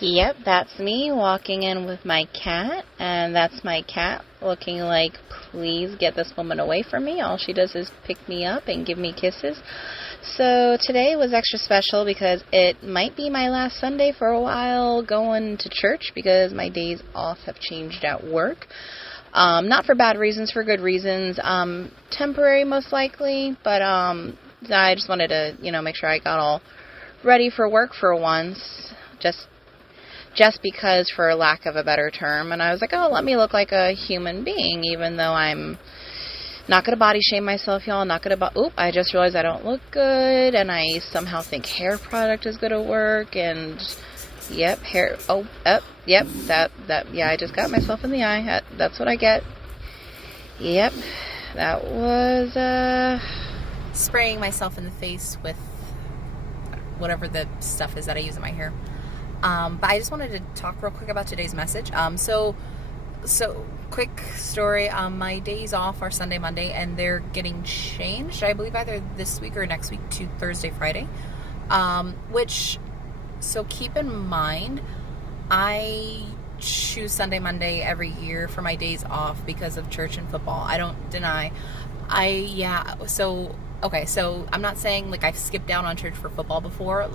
Yep, that's me walking in with my cat, and that's my cat looking like, please get this woman away from me. All she does is pick me up and give me kisses. So today was extra special because it might be my last Sunday for a while going to church because my days off have changed at work. Not for bad reasons, for good reasons. Temporary most likely, but I just wanted to, make sure I got all ready for work for once. Just because, for lack of a better term. And I was like, let me look like a human being, even though I'm not going to body shame myself, y'all. Not going to, I just realized I don't look good, and I somehow think hair product is going to work, and, I just got myself in the eye. That's what I get. Yep, that was, spraying myself in the face with whatever the stuff is that I use in my hair. But I just wanted to talk real quick about today's message. So quick story. My days off are Sunday, Monday, and they're getting changed, I believe, either this week or next week to Thursday, Friday. So keep in mind, I choose Sunday, Monday every year for my days off because of church and football. I don't deny. So I'm not saying like I've skipped down on church for football before.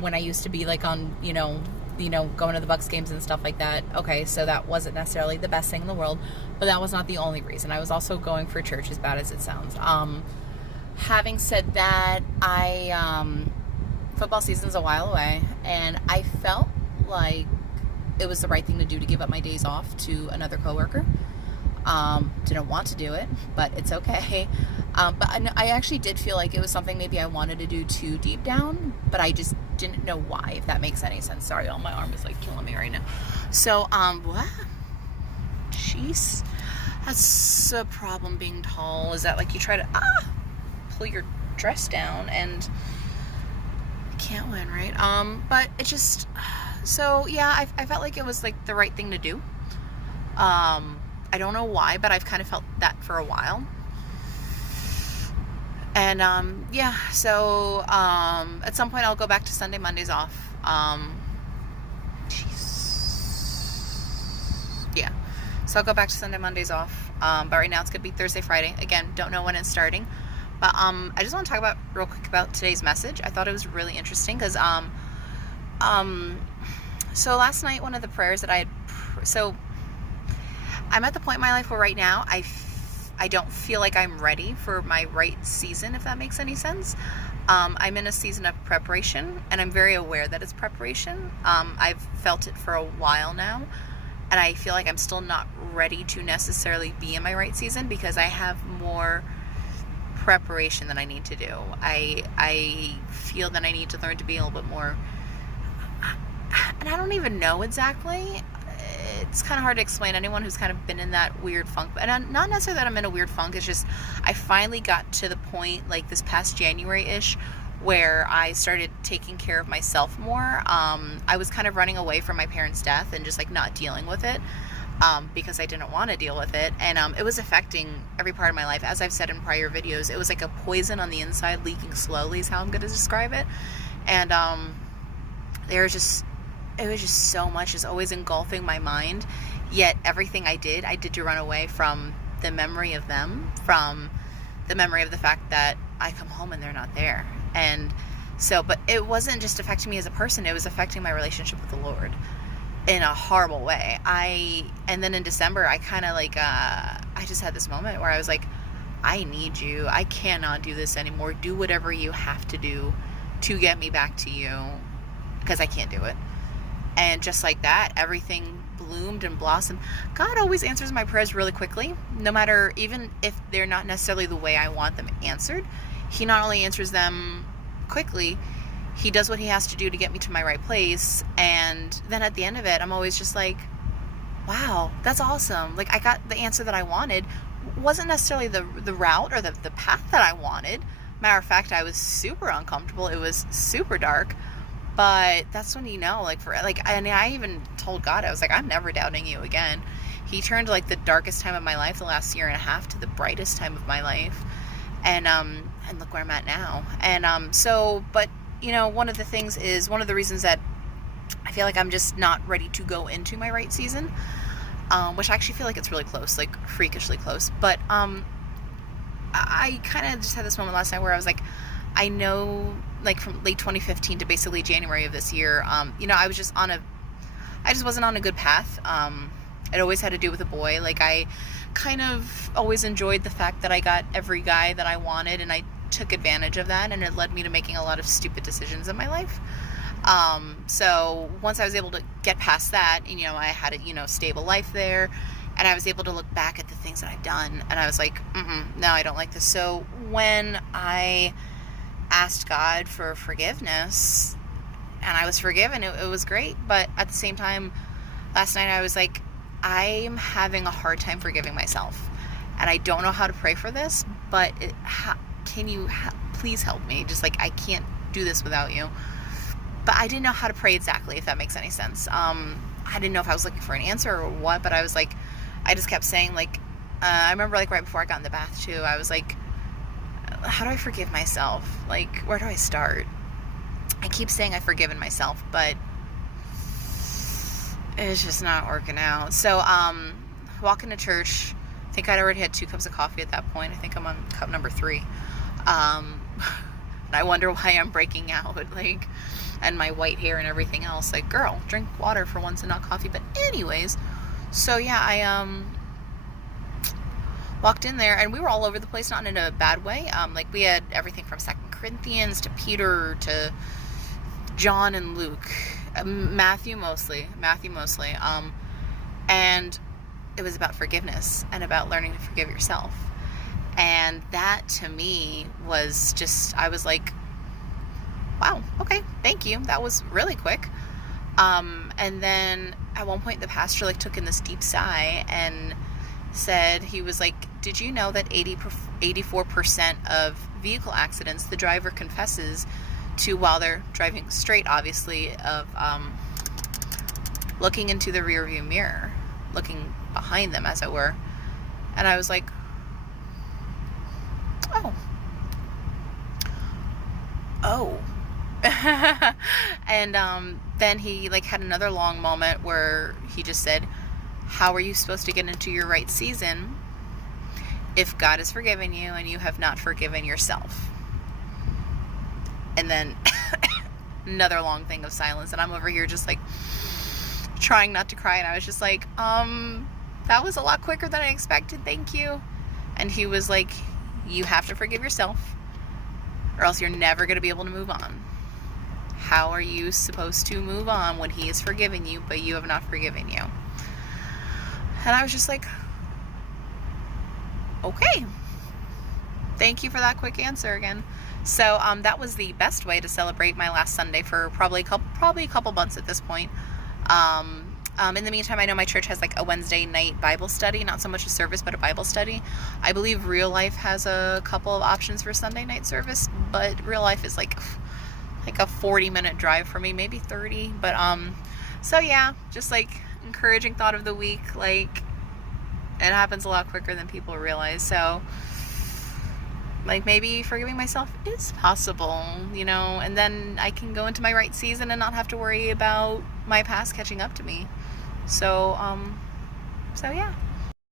When I used to be like on, going to the Bucks games and stuff like that. Okay, so that wasn't necessarily the best thing in the world, but that was not the only reason. I was also going for church, as bad as it sounds. Having said that, football season's a while away, and I felt like it was the right thing to do to give up my days off to another coworker. Didn't want to do it, but it's okay. But I actually did feel like it was something maybe I wanted to do too deep down, but I just didn't know why, if that makes any sense. Sorry, my arm is like killing me right now. So, jeez, that's a problem being tall, is that like you try to, pull your dress down and you can't win, right? But it just, I felt like it was like the right thing to do. I don't know why, but I've kind of felt that for a while. And, at some point I'll go back to Sunday, Mondays off. So I'll go back to Sunday, Mondays off. But right now it's going to be Thursday, Friday. Again, don't know when it's starting. But, I just want to talk real quick about today's message. I thought it was really interesting because, so last night, one of the prayers that I'm at the point in my life where right now I don't feel like I'm ready for my right season, if that makes any sense. I'm in a season of preparation, and I'm very aware that it's preparation. I've felt it for a while now, and I feel like I'm still not ready to necessarily be in my right season because I have more preparation than I need to do. I feel that I need to learn to be a little bit more, and I don't even know exactly. It's kind of hard to explain. Anyone who's kind of been in that weird funk, and not necessarily that I'm in a weird funk, it's just I finally got to the point like this past January-ish where I started taking care of myself more. I was kind of running away from my parents' death and just like not dealing with it because I didn't want to deal with it, and it was affecting every part of my life. As I've said in prior videos, it was like a poison on the inside leaking slowly is how I'm going to describe it. And it was just so much is always engulfing my mind, yet everything I did to run away from the memory of them, from the memory of the fact that I come home and they're not there. And so, but it wasn't just affecting me as a person, it was affecting my relationship with the Lord in a horrible way. And then in December, I kind of like, I just had this moment where I was like, I need you. I cannot do this anymore. Do whatever you have to do to get me back to you, because I can't do it. And just like that, everything bloomed and blossomed. God always answers my prayers really quickly, no matter, even if they're not necessarily the way I want them answered. He not only answers them quickly, he does what he has to do to get me to my right place. And then at the end of it, I'm always just like, wow, that's awesome. Like, I got the answer that I wanted. Wasn't necessarily the route or the path that I wanted. Matter of fact, I was super uncomfortable. It was super dark. But that's when I even told God, I was like, I'm never doubting you again. He turned like the darkest time of my life, the last year and a half, to the brightest time of my life. And look where I'm at now. And but one of the things is, one of the reasons that I feel like I'm just not ready to go into my right season, which I actually feel like it's really close, like freakishly close. But I kind of just had this moment last night where I was like, I know, like from late 2015 to basically January of this year, I just wasn't on a good path. It always had to do with a boy. Like, I kind of always enjoyed the fact that I got every guy that I wanted, and I took advantage of that, and it led me to making a lot of stupid decisions in my life. So once I was able to get past that, and, I had a, stable life there, and I was able to look back at the things that I've done, and I was like, no, I don't like this. So when I asked God for forgiveness, and I was forgiven, it was great. But at the same time, last night I was like, I'm having a hard time forgiving myself, and I don't know how to pray for this, but can you please help me? Just like, I can't do this without you. But I didn't know how to pray exactly, if that makes any sense. I didn't know if I was looking for an answer or what, but I was like, I just kept saying, like, I remember, like, right before I got in the bath too, I was like, how do I forgive myself? Like, where do I start? I keep saying I've forgiven myself, but it's just not working out. So, walking to church, I think I'd already had 2 cups of coffee at that point. I think I'm on cup number 3. And I wonder why I'm breaking out, like, and my white hair and everything else. Like, girl, drink water for once and not coffee. But anyways, so yeah, I walked in there, and we were all over the place, not in a bad way. Like, we had everything from 2 Corinthians to Peter to John and Luke, Matthew mostly. And it was about forgiveness and about learning to forgive yourself. And that, to me, was just, I was like, wow, okay, thank you. That was really quick. And then at one point, the pastor, like, took in this deep sigh and said, he was like, did you know that 84% of vehicle accidents, the driver confesses to, while they're driving straight, obviously, of looking into the rearview mirror, looking behind them, as it were. And I was like, oh. And then he, like, had another long moment where he just said, how are you supposed to get into your right season if God has forgiven you and you have not forgiven yourself? And then another long thing of silence, and I'm over here just, like, trying not to cry, and I was just like, that was a lot quicker than I expected, thank you. And he was like, you have to forgive yourself, or else you're never going to be able to move on. How are you supposed to move on when he has forgiven you, but you have not forgiven you? And I was just like, okay, thank you for that quick answer again. So that was the best way to celebrate my last Sunday for probably a couple months at this point. In the meantime, I know my church has, like, a Wednesday night Bible study, not so much a service, but a Bible study. I believe Real Life has a couple of options for Sunday night service, but Real Life is like a 40-minute drive for me, maybe 30. But so yeah, just, like, encouraging thought of the week. Like, it happens a lot quicker than people realize. So, like, maybe forgiving myself is possible, and then I can go into my right season and not have to worry about my past catching up to me. So yeah.